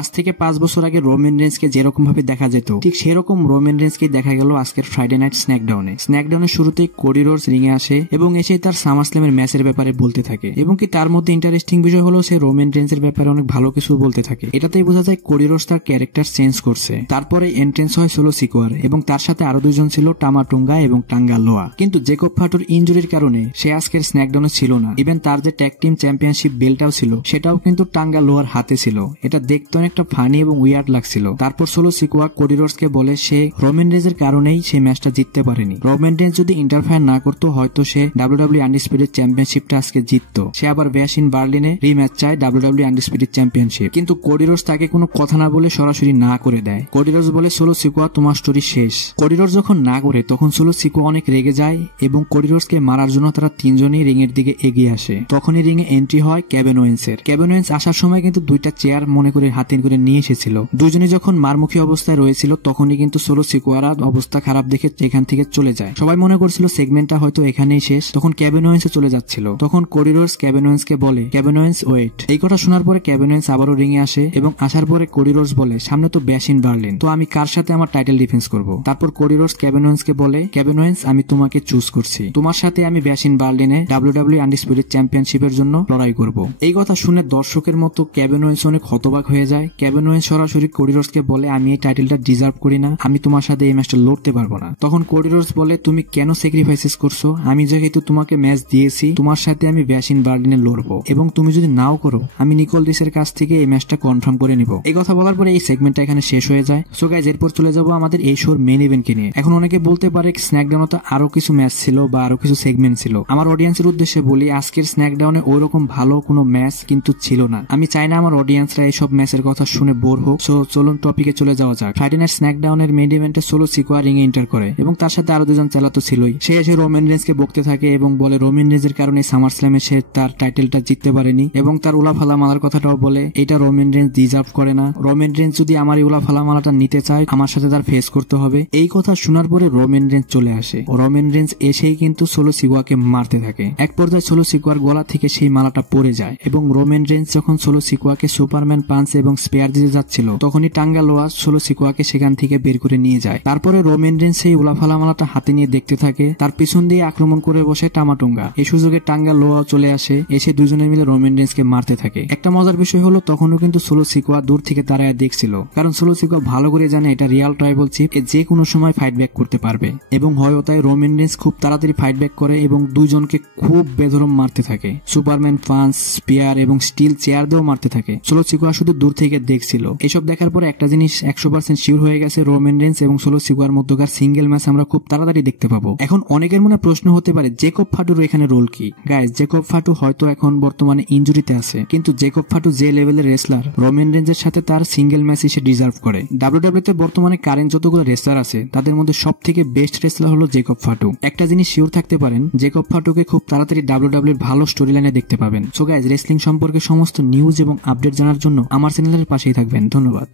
আজ থেকে 5 বছর আগে রোমান রেঞ্জকে যেরকম ভাবে দেখা যেত ঠিক সেরকম রোমান রেঞ্জকে দেখা গেল আজকের ফ্রাইডে নাইট স্ন্যাকডাউনের শুরুতেই কোডি রোডস রিং এ আসে এবং এসে তার সামারস্ল্যামের ম্যাচের ব্যাপারে বলতে থাকে এবং কি তার মধ্যে ইন্টারেস্টিং বিষয় হলো সে রোমান রেঞ্জের ব্যাপারে অনেক ভালো কিছু বলতে থাকে। এটাতেই বোঝা যায় কোডি রোডস তার ক্যারেক্টার চেঞ্জ করছে। তারপরে এন্ট্রেন্স হয় সোলো সিকোয়ার এবং তার সাথে আরো দুইজন ছিল টামা টুঙ্গা এবং টাঙ্গা লোয়া। কিন্তু জেকব ফাটুর ইনজুরির কারণে সে আজকের স্ন্যাকডাউনে ছিল না। ইভেন তার যে ট্যাগ টিম চ্যাম্পিয়নশিপ বেল্টটাও ছিল সেটাও কিন্তু টাঙ্গা লোয়ার হাতে ছিল। এটা দেখতে অনেকটা ফানি এবং উইয়ার্ড লাগছিল। তারপর সোলো সিকোয়া কোডি রোডসকে বলে সে রোমান রেঞ্জের কারণেই সেই ম্যাচটা জিততে পারেনি। রোমান রেঞ্জ যদি ইন্টারফেয়ার না করতো হয়তো সে ডাব্লিউডাব্লিউ আনডিসপিউটেড চ্যাম্পিয়নশিপটা আজকে জিততো। সে আবার ব্যাশ-ইন বার্লিনে রিম্যাচ চায় ডাব্লিউডাব্লিউ আনডিসপিউটেড চ্যাম্পিয়নশিপ। কিন্তু কোডি রোডস তাকে কোনো কথা না বলে সরাসরি না করে দেয়। কোডি রোডস বলে সোলো সিকোয়া তোমার স্টোরি শেষ। কোডি রোডস যখন না করে তখন সোলো সিকোয়া অনেক রেগে যায় এবং কোডি রোডসকে মারার জন্য তারা তিনজনই রিং এর দিকে এগিয়ে আসে। তখনই রিং এ এন্ট্রি হয় কেভিন ওয়েন্সের। কেভিন ওয়েন্স আসার সময় কিন্তু দুইটা চেয়ার মনে করে হাতে করে নিয়ে এসেছিল। দুজনে যখন মারমুখী অবস্থায় রয়েছিল তখনই কিন্তু সোলো সিকোয়ার অবস্থা খারাপ দেখে এখান থেকে চলে যায়। সবাই মনে করছিল সেগমেন্টটা হয়তো এখানেই শেষ। তখন কেভিন ওয়েন্স চলে যাচ্ছিল। তখন কোডি রোডস কেভিন ওয়েন্সকে বলে কেভিন ওয়েন্স ওয়েট। এই কথা শোনার পরে কেভিন ওয়েন্স আবারও রিং এ আসে এবং আসার পরে কোডি রোডস বলে সামনে তো ব্যাশ-ইন বার্লিন, তো আমি কার সাথে আমার টাইটেল ডিফেন্স করব। তারপর কোডি রোডস কেভিন ওয়েন্সকে বলে কেভিন ওয়েন্স আমি তোমাকে চুজ করছি, তোমার সাথে আমি ব্যাশ-ইন বার্লিনে ডাব্লিউডাব্লিউ আনডিসপিউটেড চ্যাম্পিয়নশিপের জন্য লড়াই করব। এই কথা শুনে দর্শকের মতো কেভিন ওয়েন্স অনেক হতবাক হয়ে যায়। কেভিন ওয়েন্স সরাসরি কোডি রোডসকে বলে আমি এই টাইটেলটা ডিজার্ভ করি না, আমি তোমার সাথে এই ম্যাচটা লড়তে পারবো না। তখন কোডি রোডস বলে তুমি কেন স্যাক্রিফাইসেস করছো, আমি যেহেতু তোমাকে ম্যাচ দিয়েছি তোমার সাথে আমি ব্যাশ-ইন বার্লিনে লড়বো এবং তুমি যদি নাও করো আমি নিকোল ডিসের কাছ থেকে এই ম্যাচটা কনফার্ম করে নিব। এই কথা বলার পরে এই সেগমেন্টটা এখানে শেষ হয়ে যায়। সো গাইজ এরপর চলে যাবো আমাদের এই শোর মেইন ইভেন্টকে নিয়ে। এখন অনেকে বলতে পারে স্ন্যাকডাউনে তো আরো কিছু ম্যাচ ছিল বা আরো কিছু সেগমেন্ট ছিল। আমার অডিয়েন্সের উদ্দেশ্যে বলি আজকের স্ন্যাকডাউনে ওইরকম ভালো কোনো ম্যাচ কিন্তু ছিল না। আমি চাই না আমার অডিয়েন্সরা এইসব ম্যাচের কথা শুনে বোর হোক। সো চলুন টপিকে চলে যাওয়া যাক। ফ্রাইডে নাইট স্ন্যাকডাউনের মেইন ইভেন্টে সোলো সিকোয়া রিং এ এন্টার করে এবং তার সাথে আরো দুজন চালা তো ছিলই। সে এসে রোমান রেঞ্জকে বকতে থাকে এবং বলে রোমান রেঞ্জের কারণে সামারস্ল্যামে সে তার টাইটেলটা জিততে পারেনি এবং তার উলাফালা মালার কথাটাও বলে এটা রোমান রেঞ্জ ডিজার্ভ করে না। রোমান রেঞ্জ যদি আমার এই উলাফালা মালাটা নিতে চায় আমার সাথে তার ফেস করতে হবে। এই কথা শোনার পরে রোমান রেঞ্জ চলে আসে। রোমান রেঞ্জ এসেই কিন্তু সোলো সিকোয়াকে মারতে থাকে। এক পর্যায়ে সোলো সিকোয়ার গলা থেকে সেই মালাটা পড়ে যায় এবং রোমান রেঞ্জ যখন সোলো সিকোয়াকে সুপারম্যান পাঞ্চ এবং স্পেয়ার দিতে যাচ্ছিল তখনই টাঙ্গা লোয়া সোলো সিকোয়াকে সেখান থেকে বের করে নিয়ে যায়। তারপরে রোমান রেঞ্জ সেই উলাফালা মালাটা হাতে নিয়ে দেখতে থাকে। তার পিছন দিয়ে আক্রমণ করে বসে টামাটুঙ্গা। এই সুযোগে টাঙ্গা লোয়া চলে আসে। এসে দুজনে মিলে রোমান রেঞ্জকে মারতে থাকে। একটা মজার বিষয় হলো তখনও কিন্তু সোলো সিকোয়া দূর থেকে দাঁড়ায় দেখছিল, কারণ সোলো সিকোয়া ভালো করে জানে এটা রিয়াল ট্রাইবাল চিফ, যে কোনো সময় ফাইট ব্যাক করতে পারবে এবং হয় তাই রোমান রেঞ্জ খুব তাড়াতাড়ি ফাইট ব্যাক করে এবং দুইজনকে খুব বেধরম মারতে থাকে। সুপারম্যান পাঞ্চ, স্পিয়ার এবং স্টিল চেয়ার দিয়েও মারতে থাকে। সোলো সিকোয়া শুধু দূর থেকে দেখছিল। এসব দেখার পরে একটা জিনিস 100% শিওর হয়ে গেছে, রোমান রেঞ্জ এবং সোলো সিকোয়ার মধ্যকার সিঙ্গেল ম্যাচ আমরা খুব তাড়াতাড়ি দেখতে পাবো। এখন অনেকের মনে প্রশ্ন হতে পারে জেকব ফাটুর এখানে রোল কি। গাইজ জেকব ফাটু হয়তো এখন বর্তমানে ইনজুরিতে আছে, কিন্তু জেকব ফাটু যে লেভেলের রেসলার রোমান রেঞ্জের সাথে তার সিঙ্গেল ম্যাচ সে ডিজার্ভ করে। ডাব্লিউডাব্লিউতে বর্তমানে কারেন্ট যতগুলো রেসলার আছে তাদের মধ্যে সব থেকে বেস্ট রেসলার হলো জেকব ফাটু। একটা জিনিস শিওর থাকতে পারেন জেকব ফাটুকে খুব তাড়াতাড়ি ডাব্লিউডাব্লিউর ভালো স্টোরি লাইনে দেখতে পাবেন। সো গাইজ রেসলিং সম্পর্কে সমস্ত নিউজ এবং আপডেট জানার জন্য আমার চ্যানেলের পাশেই থাকবেন। ধন্যবাদ।